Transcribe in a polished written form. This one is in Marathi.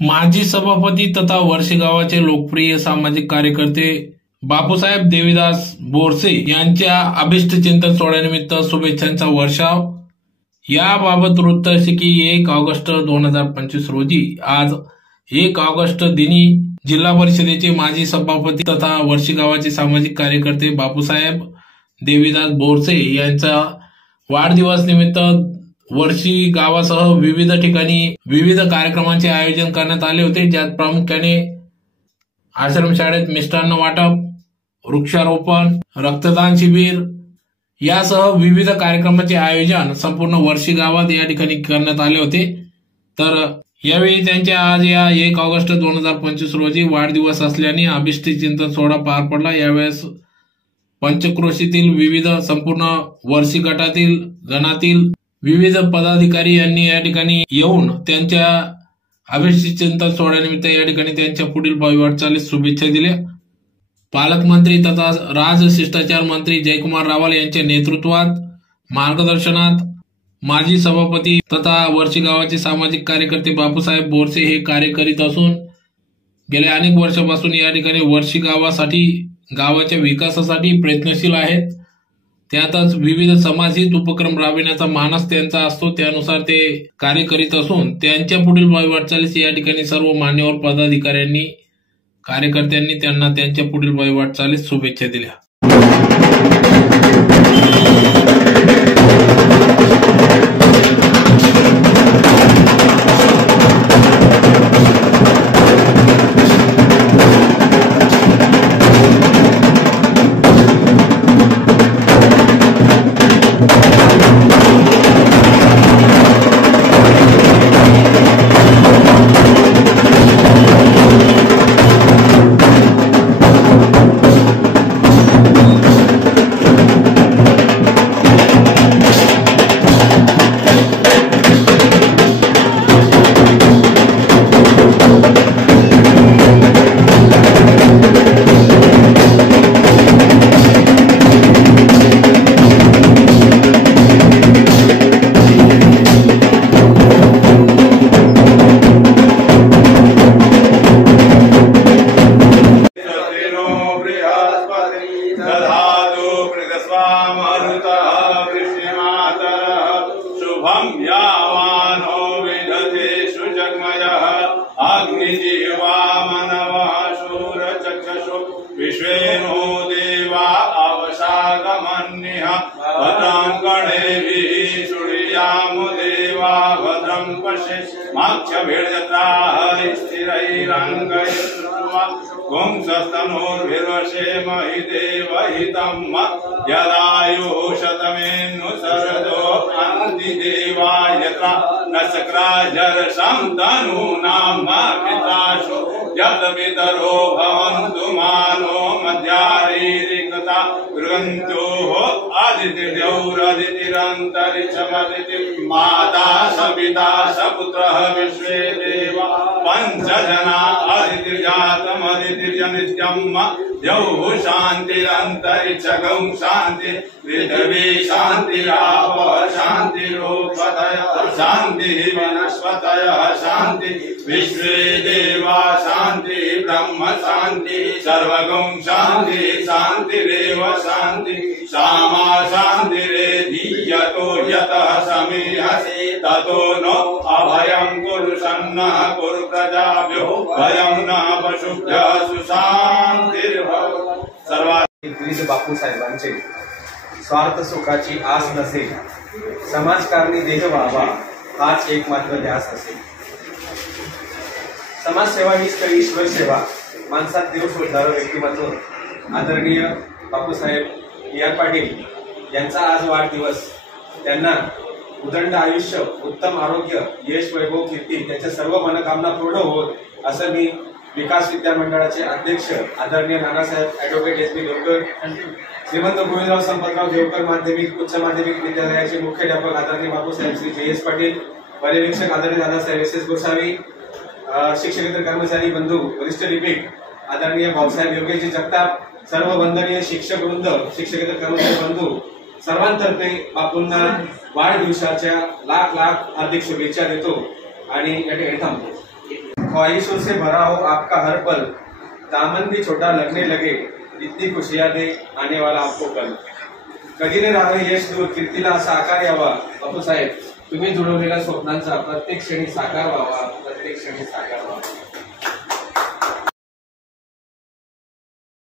माजी सभापती तथा वर्षी गावाचे लोकप्रिय सामाजिक कार्यकर्ते बापूसाहेब देवीदास बोरसे यांच्या अभिष्ट चिंतन सोहळ्यानिमित्त शुभेच्छांचा वर्षाव। याबाबत वृत्त असे की 1 ऑगस्ट 2025 रोजी आज 1 ऑगस्ट दिनी जिल्हा परिषदेचे माजी सभापती तथा वर्षी गावाचे सामाजिक कार्यकर्ते बापूसाहेब देवीदास बोरसे यांचा वाढदिवस निमित्त वर्षी गावासह विविध ठिकाणी विविध कार्यक्रमांचे आयोजन करण्यात आले होते, ज्यात प्रामुख्याने आश्रमशाळेत मिष्टान्न वाटप, वृक्षारोपण, रक्तदान शिबिर यासह विविध कार्यक्रमांचे आयोजन संपूर्ण वर्षी गावात या ठिकाणी करण्यात आले होते। तर यावेळी त्यांच्या आज या 1 ऑगस्ट 2025 रोजी वाढदिवस असल्याने अभिष्ट चिंतन सोहळा पार पडला। यावेळेस पंचक्रोशीतील विविध संपूर्ण वर्षी गटातील गणातील विविध पदाधिकारी यांनी या ठिकाणी येऊन त्यांच्या अभिष्ट चिंतन सोहळ्यानिमित्त या ठिकाणी त्यांच्या पुढील भावी वाटचालीस शुभेच्छा दिल्या। पालकमंत्री तथा राजशिष्टाचार मंत्री जयकुमार रावल यांच्या नेतृत्वात मार्गदर्शनात माजी सभापती तथा वर्षी गावाचे सामाजिक कार्यकर्ते बापूसाहेब बोरसे हे कार्य करीत असून गेल्या अनेक वर्षापासून या ठिकाणी वर्षी गावासाठी गावाच्या विकासासाठी प्रयत्नशील आहेत। त्यातच विविध समाजहित उपक्रम राबविण्याचा मानस त्यांचा असतो, त्यानुसार ते कार्य करीत असून त्यांच्या पुढील भावी वाटचालीस या ठिकाणी सर्व मान्यवर पदाधिकाऱ्यांनी कार्यकर्त्यांनी त्यांना त्यांच्या पुढील भावी वाटचालीस शुभेच्छा दिल्या। शुभम यावानो विदधेषु जग्मयः अग्निजीवा मनवः शूरचक्षुषु विश्वेनो देवा अवशागमन्यः भद्रं गणेभिः शृणुयाम देवा भद्रं पश्येमाक्षभिर्यत्राः स्थिरैरङ्गैर्वा पुंसस्तनोर्भिर्वशेमहि देवहितं यदायुः शतमेनु शरदो अन्ति देवा यथा न चक्राजरसं तनूनां पिताशो यद्वितरो भवन्तु मानो मध्यारीरिकता गृहन्तोः आदितिर्यौरदितिरन्तरिक्षमदिति माता सपिता सपुत्रः विश्वे देवा पञ्चजना अदितिर्जातमदितिर्यनित्यम् यौः शान्तिरन्तरिक्षगं शान्ति पृथिवी शान्तिरापः शान्तिरोपतयः शान्तिः वनस्पतयः शान्ति विश्वे देवा शान्ति ब्रह्म शान्ति सर्वगं शान्ति शान्तिरेव शान्ति सामा शान्तिरेधि यतो यतः समीहसि ततो नो अभयं कुरु सन्नः कुरु प्रजाभ्यो भयं न पशुभ्यः सुशान्तिर्भव। सर्वात बापूसाहेबांचे स्वार्थ सुखाची आस नसेल, समाजकारणी देह व्हावा हाच एकमात्र ध्यास असेल। समाजसेवा हीच तर ईश्वर सेवा। माणसात देव शोधणारं व्यक्तिमत्व आदरणीय बापूसाहेब E.R. पाटील यांचा आज वाढदिवस। त्यांना उदंड आयुष्य, उत्तम आरोग्य, यश, वैभव, कीर्ती त्यांच्या सर्व मनोकामना पूर्ण होत असं मी विकास विद्यामंडळाचे अध्यक्ष आदरणीय नानासाहेब ॲडव्होकेट S.B. देवकर, श्रीमंत गोविंदराव संपतराव देवकर माध्यमिक उच्च माध्यमिक विद्यालयाचे मुख्याध्यापक आदरणीय बापूसाहेब श्री J.S. पाटील, पर्यवेक्षक आदरणीय दादासाहेब S.S. गोसावी, शिक्षकेतर कर्मचारी बंधू, वरिष्ठ लिपिक आदरणीय भाऊसाहेब योगेशजी जगताप, सर्व वंदनीय शिक्षक वृंद, शिक्षकेतर कर्मचारी बंधू सर्वांतर्फे बापूंना वाढदिवसाच्या लाख लाख हार्दिक शुभेच्छा देतो आणि या ठिकाणी थांबतो। ख्वाहिशों से भरा हो आपका हर पल, दामन भी छोटा लगने लगे, इतनी खुशियां दे आने वाला आपको कल. कधी न राहावे यश दूर, कीर्तीला असा आकार यावा. बापूसाहेब, तुम्ही जुळवलेल्या स्वप्नांचा प्रत्येक क्षणी साकार व्हावा, प्रत्येक क्षणी साकार व्हावा.